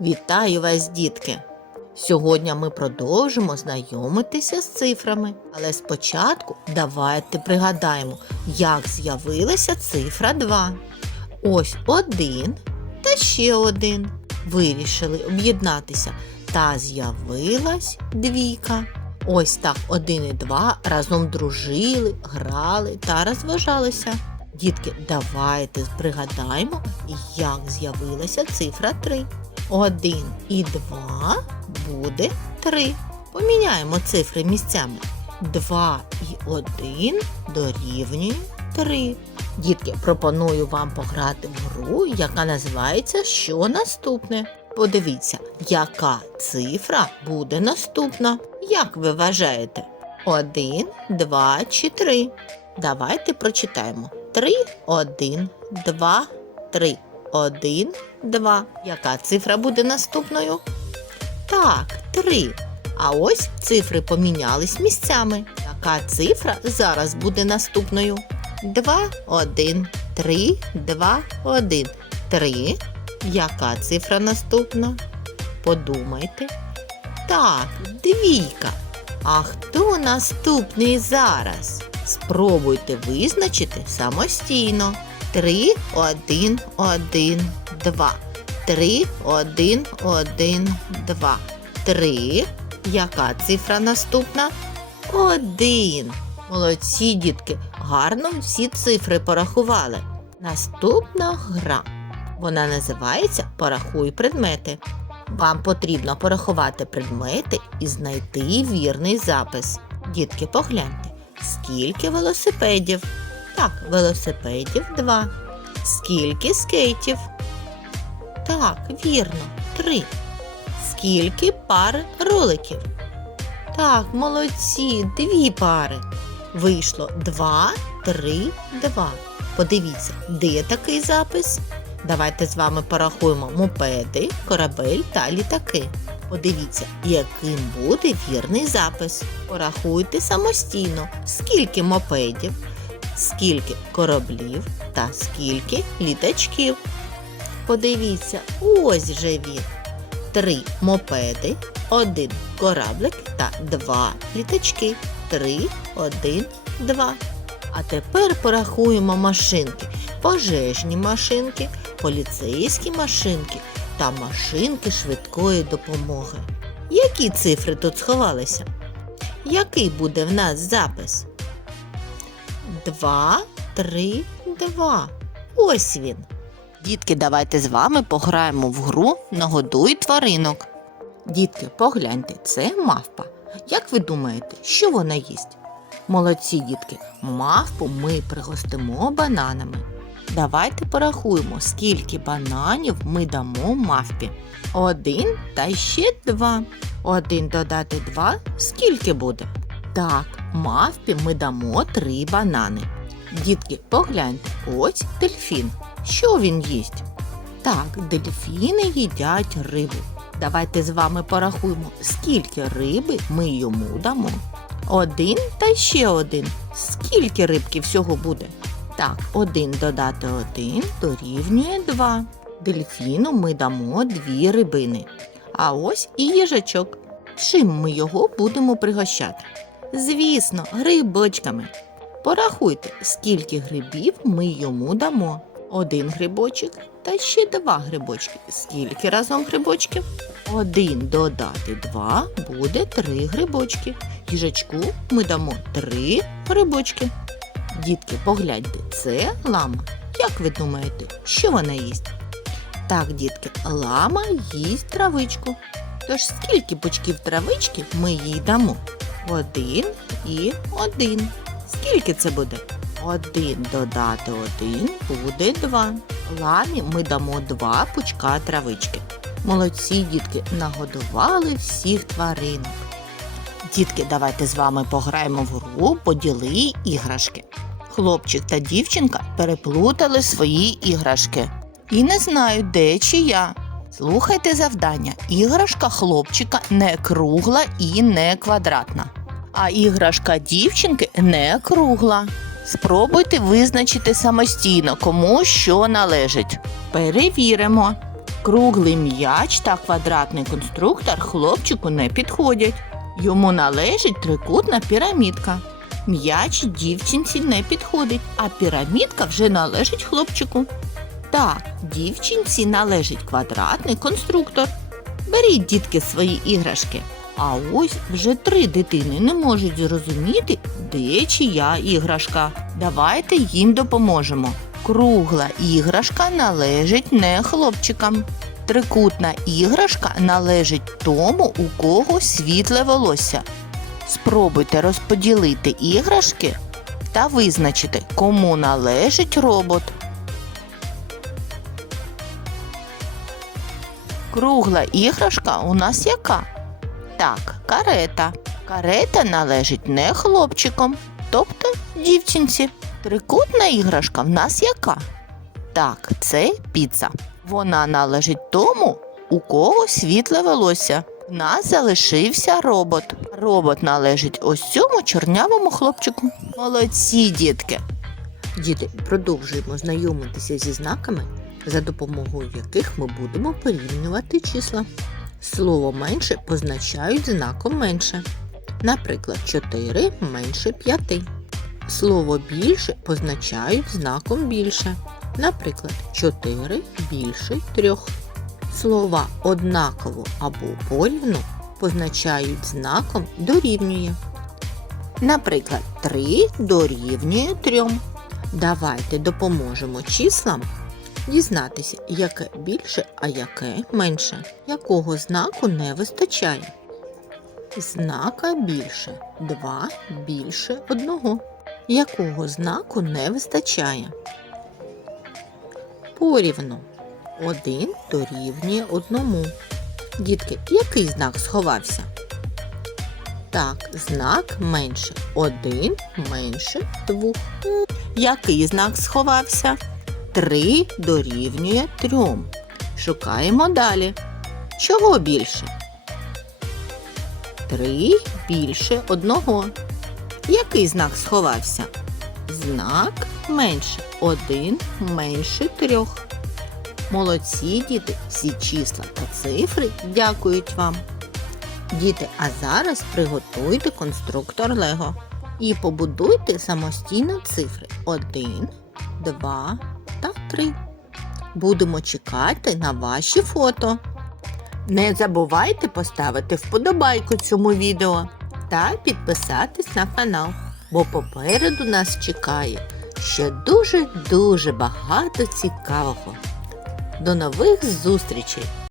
Вітаю вас, дітки! Сьогодні ми продовжимо знайомитися з цифрами. Але спочатку давайте пригадаємо, як з'явилася цифра 2. Ось один та ще один. Вирішили об'єднатися. Та з'явилась двійка. Ось так один і два разом дружили, грали та розважалися. Дітки, давайте пригадаємо, як з'явилася цифра 3. 1 і 2 буде 3. Поміняємо цифри місцями. 2 і 1 дорівнює 3. Дітки, пропоную вам пограти в гру, яка називається Що наступне? Подивіться, яка цифра буде наступна. Як ви вважаєте? 1, 2 чи 3? Давайте прочитаємо. 3, 1, 2, 3. 1, 2. Яка цифра буде наступною? Так, 3. А ось цифри помінялись місцями. Яка цифра зараз буде наступною? 2, 1, 3, 2, 1. 3. Яка цифра наступна? Подумайте. Так, двійка. А хто наступний зараз? Спробуйте визначити самостійно. 3, 1, 1, 2. 3, 1, 1, 2. 3. Яка цифра наступна? 1. Молодці, дітки, гарно всі цифри порахували. Наступна гра. Вона називається Порахуй предмети. Вам потрібно порахувати предмети і знайти вірний запис. Дітки, погляньте, скільки велосипедів. Так, велосипедів два. Скільки скейтів? Так, вірно, три. Скільки пар роликів? Так, молодці, дві пари. Вийшло два, три, два. Подивіться, де такий запис? Давайте з вами порахуємо мопеди, корабель та літаки. Подивіться, яким буде вірний запис. Порахуйте самостійно, скільки мопедів, скільки кораблів та скільки літачків. Подивіться, ось же він. Три мопеди, один кораблик та два літачки. Три, один, два. А тепер порахуємо машинки. Пожежні машинки, поліцейські машинки та машинки швидкої допомоги. Які цифри тут сховалися? Який буде в нас запис? Два, три, два. Ось він. Дітки, давайте з вами пограємо в гру Нагодуй тваринок. Дітки, погляньте, це мавпа. Як ви думаєте, що вона їсть? Молодці, дітки, мавпу ми пригостимо бананами. Давайте порахуємо, скільки бананів ми дамо мавпі. Один та ще два. Один додати два. Скільки буде? Так, мавпі ми дамо три банани. Дітки, погляньте, ось дельфін. Що він їсть? Так, дельфіни їдять рибу. Давайте з вами порахуємо, скільки риби ми йому дамо. Один та ще один. Скільки рибки всього буде? Так, один додати один дорівнює два. Дельфіну ми дамо дві рибини. А ось і їжачок. Чим ми його будемо пригощати? Звісно, грибочками. Порахуйте, скільки грибів ми йому дамо. Один грибочок та ще два грибочки. Скільки разом грибочків? Один додати два буде три грибочки. Їжачку ми дамо три грибочки. Дітки, погляньте, це лама. Як ви думаєте, що вона їсть? Так, дітки, лама їсть травичку. Тож скільки пучків травички ми їй дамо? Один і один. Скільки це буде? Один додати один буде два. Ламі ми дамо два пучка травички. Молодці, дітки, нагодували всіх тваринок. Дітки, давайте з вами пограємо в гру поділи іграшки. Хлопчик та дівчинка переплутали свої іграшки і не знають, де чия. Слухайте завдання. Іграшка хлопчика не кругла і не квадратна. А іграшка дівчинки не кругла. Спробуйте визначити самостійно, кому що належить. Перевіримо. Круглий м'яч та квадратний конструктор хлопчику не підходять. Йому належить трикутна пірамідка. М'яч дівчинці не підходить, а пірамідка вже належить хлопчику. Так, дівчинці належить квадратний конструктор. Беріть, дітки, свої іграшки. А ось вже три дитини не можуть зрозуміти, де чия іграшка. Давайте їм допоможемо. Кругла іграшка належить не хлопчикам. Трикутна іграшка належить тому, у кого світле волосся. Спробуйте розподілити іграшки та визначити, кому належить робот. Кругла іграшка у нас яка? Так, карета. Карета належить не хлопчикам, тобто дівчинці. Трикутна іграшка в нас яка? Так, це піца. Вона належить тому, у кого світле волосся. В нас залишився робот. Робот належить ось цьому чорнявому хлопчику. Молодці, дітки! Діти, продовжуємо знайомитися зі знаками, за допомогою яких ми будемо порівнювати числа. Слово менше позначають знаком менше. Наприклад, 4 менше 5. Слово більше позначають знаком більше. Наприклад, 4 більше 3. Слова однаково або порівну позначають знаком дорівнює. Наприклад, 3 дорівнює 3. Давайте допоможемо числам дізнатися, яке більше, а яке менше. Якого знаку не вистачає? Знака більше. 2 більше 1. Якого знаку не вистачає? Порівну. 1 дорівнює 1. Дітки, який знак сховався? Так, знак менше. 1 менше 2. Який знак сховався? 3 дорівнює 3. Шукаємо далі. Чого більше? 3 більше 1. Який знак сховався? Знак менше 1 менше 3. Молодці, діти, всі числа та цифри дякують вам. Діти, а зараз приготуйте конструктор Лего і побудуйте самостійно цифри 1, 2 та 3. Будемо чекати на ваші фото. Не забувайте поставити вподобайку цьому відео та підписатись на канал, бо попереду нас чекає ще дуже-дуже багато цікавого. До нових зустрічей!